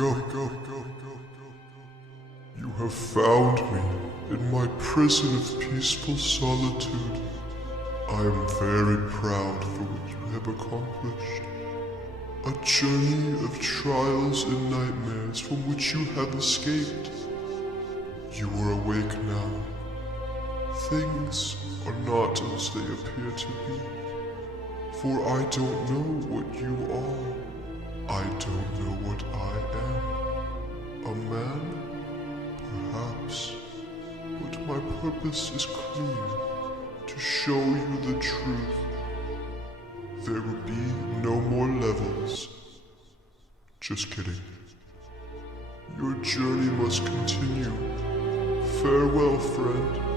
up. You have found me in my prison of peaceful solitude. I am very proud for what you have accomplished. A journey of trials and nightmares from which you have escaped. You are awake now. Things are not as they appear to be. For I don't know what you are. I don't know what I am. A man? Perhaps. But my purpose is clear. To show you the truth. There will be no more levels. Just kidding. Your journey must continue. Farewell, friend.